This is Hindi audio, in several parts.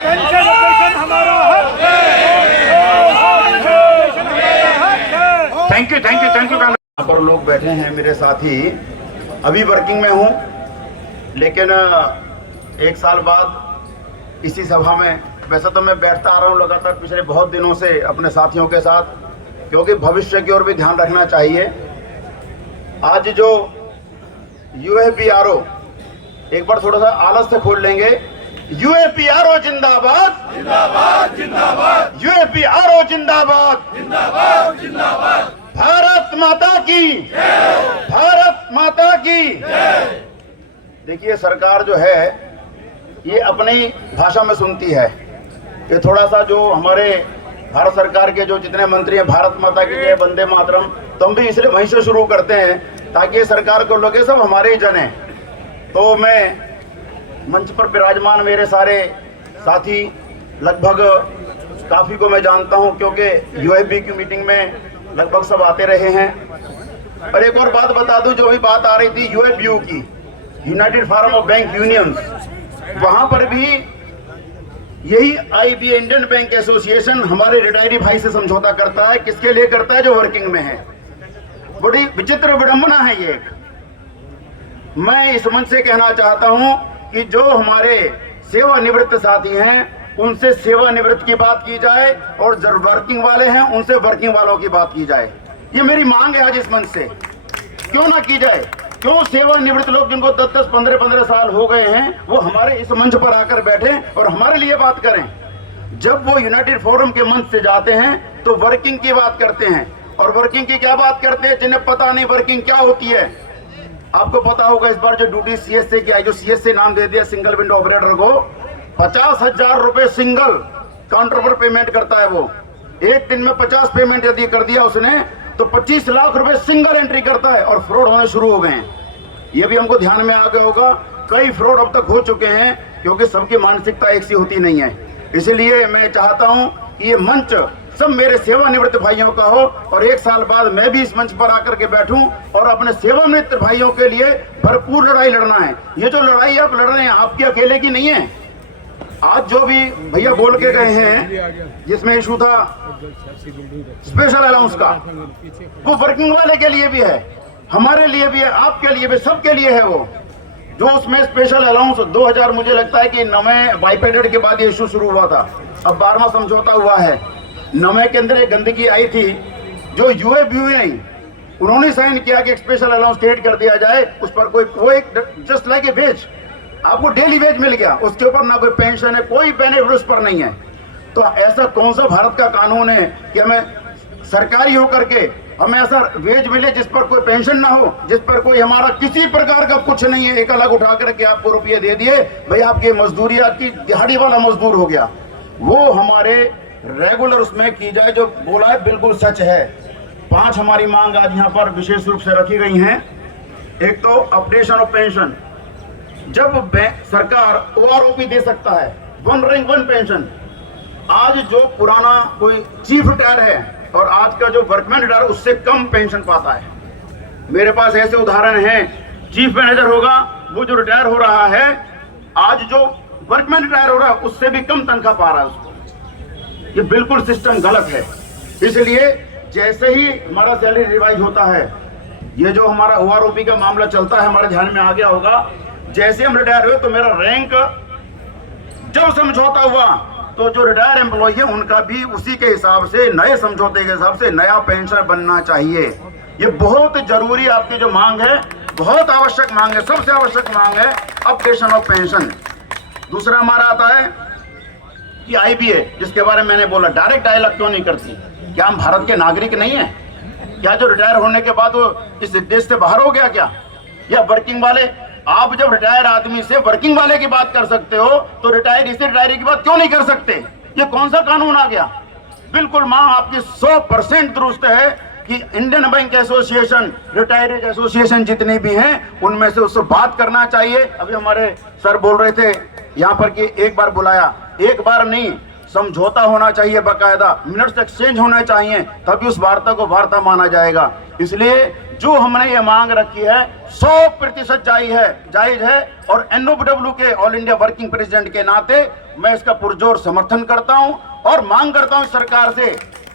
Thank you. यहाँ पर लोग बैठे हैं मेरे साथी, अभी वर्किंग में हूँ, लेकिन एक साल बाद इसी सभा में, वैसे तो मैं बैठता आ रहा हूँ लगातार पिछले बहुत दिनों से अपने साथियों के साथ, क्योंकि भविष्य की ओर भी ध्यान रखना चाहिए। आज जो यूएपीआरओ, एक बार थोड़ा सा आलस से खोल लेंगे, यूएपीआरओ जिंदाबाद जिंदाबाद जिंदाबाद, यूएपीआरओ जिंदाबाद जिंदाबाद जिंदाबाद, भारत माता की जय, भारत माता की जय। देखिए, सरकार जो है ये अपनी भाषा में सुनती है। ये थोड़ा सा जो हमारे भारत सरकार के जो जितने मंत्री हैं, भारत माता की जय, वंदे मातरम, तो हम भी इसलिए वहीं से शुरू करते हैं ताकि सरकार को लगे सब हमारे ही जन हैं। तो मैं मंच पर विराजमान मेरे सारे साथी, लगभग काफ़ी को मैं जानता हूं, क्योंकि यूएफबी की मीटिंग में लगभग सब आते रहे हैं। और एक और बात बता दूं, जो भी बात आ रही थी यूएफबीयू की, United forum of bank unions, वहां पर भी यही आईबीए, इंडियन बैंक एसोसिएशन, हमारे रिटायरी भाई से समझौता करता है। किसके लिए करता है? जो वर्किंग में है। बड़ी विचित्र विडंबना है ये। मैं इस मंच से कहना चाहता हूं कि जो हमारे सेवानिवृत्त साथी हैं उनसे सेवानिवृत्त की बात की जाए, और जो वर्किंग वाले हैं उनसे वर्किंग वालों की बात की जाए। ये मेरी मांग है आज इस मंच से। क्यों ना की जाए? क्यों सेवानिवृत्त लोग जिनको 10-10, 15-15 साल हो गए हैं, वो हमारे इस मंच पर आकर बैठे और हमारे लिए बात करें। जब वो यूनाइटेड फोरम के मंच से जाते हैं तो वर्किंग की बात करते हैं, और वर्किंग की क्या बात करते हैं? जिन्हें पता नहीं वर्किंग क्या होती है। आपको पता होगा इस बार जो ड्यूटी सीएसए की आई, जो सीएसए नाम दे दिया सिंगल विंडो ऑपरेटर को, 50,000 रुपए सिंगल काउंटर पर पेमेंट करता है। वो एक दिन में 50 पेमेंट यदि कर दिया उसने तो 25 लाख रुपए सिंगल एंट्री करता है, और फ्रॉड होने शुरू हो गए हैं। ये भी हमको ध्यान में आ गया होगा, कई फ्रॉड अब तक हो चुके हैं, क्योंकि सबकी मानसिकता एक सी होती नहीं है। इसलिए मैं चाहता हूं कि ये मंच सब मेरे सेवानिवृत्त भाइयों का हो, और एक साल बाद मैं भी इस मंच पर आकर के बैठूं और अपने सेवानिवृत्त भाइयों के लिए भरपूर लड़ाई लड़ना है। ये जो लड़ाई आप लड़ रहे हैं आपकी अकेले की नहीं है। आज जो भी भैया बोल के गए हैं, जिसमें इशू था स्पेशल अलाउंस का, वो वर्किंग वाले के लिए भी है, हमारे लिए भी है, आपके लिए भी, सबके लिए है। वो जो उसमें स्पेशल अलाउंस 2000, मुझे लगता है कि 9वें बाइपेडेड के बाद ये इशू शुरू हुआ था, अब 12वां समझौता हुआ है। 9वें के अंदर एक गंदगी आई थी, जो यूएफबीयू नहीं, उन्होंने साइन किया कि एक स्पेशल अलाउंस क्रिएट कर दिया जाए। उस पर कोई, वो एक जस्ट लाइक ए वेज, आपको डेली वेज मिल गया, उसके ऊपर ना कोई पेंशन है, कोई बेनिफिट उस पर नहीं है। तो ऐसा कौन सा भारत का कानून है कि हमें सरकारी होकर के हमें ऐसा वेज मिले जिस पर कोई पेंशन ना हो, जिस पर कोई हमारा किसी प्रकार का कुछ नहीं है, एक अलग उठा करके आपको रुपये दे दिए, भाई आपकी मजदूरी, आपकी दिहाड़ी वाला मजदूर हो गया। वो हमारे रेगुलर उसमें की जाए, जो बोला है बिल्कुल सच है। 5 हमारी मांग आज यहाँ पर विशेष रूप से रखी गई हैं। एक तो अपडेशन ऑफ पेंशन, जब सरकार ओआरओपी दे सकता है, वन रैंक वन पेंशन। आज जो पुराना कोई चीफ रिटायर है और आज का जो वर्कमैन रिटायर, उससे कम पेंशन पाता है। मेरे पास ऐसे उदाहरण हैं, चीफ मैनेजर होगा, वो जो रिटायर हो रहा है, आज जो वर्कमैन रिटायर हो रहा है उससे भी कम तनख्वाह पा रहा है उसको। ये बिल्कुल सिस्टम गलत है। इसलिए जैसे ही हमारा सैलरी रिवाइज होता है, ये जो हमारा ओआरओपी का मामला चलता है, हमारे ध्यान में आ गया होगा, जैसे हम रिटायर हुए तो मेरा रैंक, जब समझौता हुआ तो जो रिटायर एम्प्लॉय है उनका भी उसी के हिसाब से, नए समझौते के हिसाब से नया पेंशन बनना चाहिए। ये बहुत जरूरी आपकी जो मांग है, बहुत आवश्यक मांग है, सबसे आवश्यक मांग है अपडेशन ऑफ पेंशन। दूसरा हमारा आता है कि आईबीए, जिसके बारे में मैंने बोला, डायरेक्ट डायलॉग क्यों नहीं करती? क्या हम भारत के नागरिक नहीं है क्या? जो रिटायर होने के बाद वो इस देश से बाहर हो गया क्या? या वर्किंग वाले, आप जब रिटायर आदमी से वर्किंग वाले की बात कर सकते हो तो रिटायरी से रिटायरी की बात क्यों नहीं कर सकते? ये कौन सा कानून आ गया? बिल्कुल मां आपकी 100% दुरुस्त है कि Indian bank association, retirees association जितने भी हैं, उनमें से उससे बात करना चाहिए। अभी हमारे सर बोल रहे थे यहाँ पर कि एक बार बुलाया, एक बार नहीं, समझौता होना चाहिए, बाकायदा मिनट्स एक्सचेंज होना चाहिए, तभी उस वार्ता को वार्ता माना जाएगा। इसलिए जो हमने ये मांग रखी है 100% जायज है और NOW के ऑल इंडिया वर्किंग प्रेसिडेंट के नाते मैं इसका पुरजोर समर्थन करता हूं और मांग करता हूं सरकार से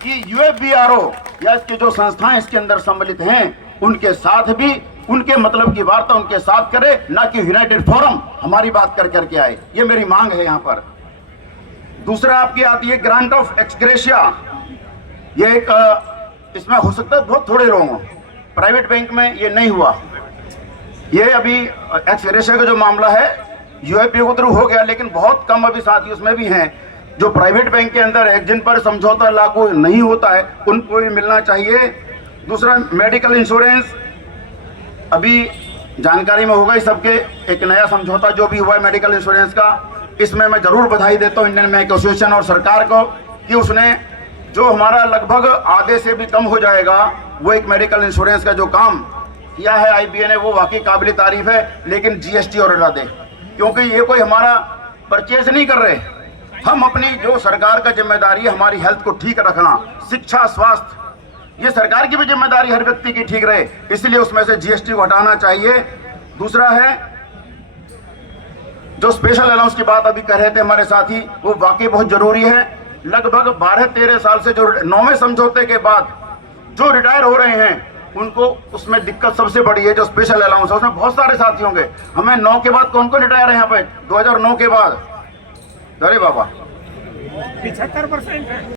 कि UFBRO या इसकी जो संस्थाएं इसके अंदर सम्मिलित हैं उनके साथ भी उनके मतलब की वार्ता उनके साथ करे, ना कि यूनाइटेड फोरम हमारी बात करके आए। ये मेरी मांग है यहां पर। दूसरा आपकी आती है ग्रांट ऑफ एक्सग्रेशिया। ये एक इसमें हो सकता है बहुत थोड़े लोगों, प्राइवेट बैंक में ये नहीं हुआ। ये अभी एक्सग्रेशिया का जो मामला है UFBRO के थ्रू हो गया, लेकिन बहुत कम अभी साथी उसमें भी हैं जो प्राइवेट बैंक के अंदर है, जिन पर समझौता लागू नहीं होता है, उनको भी मिलना चाहिए। दूसरा मेडिकल इंश्योरेंस, अभी जानकारी में होगा ही सबके, एक नया समझौता जो भी हुआ है मेडिकल इंश्योरेंस का, इसमें मैं जरूर बधाई देता हूं इंडियन बैंक एसोसिएशन और सरकार को कि उसने जो हमारा लगभग आधे से भी कम हो जाएगा वो एक मेडिकल इंश्योरेंस का जो काम किया है IBA ने, वो वाकई काबिल तारीफ है। लेकिन GST और हटा दे, क्योंकि ये कोई हमारा परचेज नहीं कर रहे। हम अपनी जो सरकार का जिम्मेदारी है हमारी हेल्थ को ठीक रखना, शिक्षा, स्वास्थ्य, ये सरकार की भी जिम्मेदारी हर व्यक्ति की ठीक रहे, इसलिए उसमें से GST को हटाना चाहिए। दूसरा है जो स्पेशल अलाउंस की बात अभी कर रहे थे हमारे साथी, वो वाकई बहुत जरूरी है। लगभग 12-13 साल से जो 9वें समझौते के बाद जो रिटायर हो रहे हैं उनको उसमें दिक्कत सबसे बड़ी है जो स्पेशल अलाउंस है, उसमें बहुत सारे साथी होंगे। हमें 9 के बाद कौन कौन रिटायर है यहाँ पे 2009 के बाद? अरे बाबा 75% है।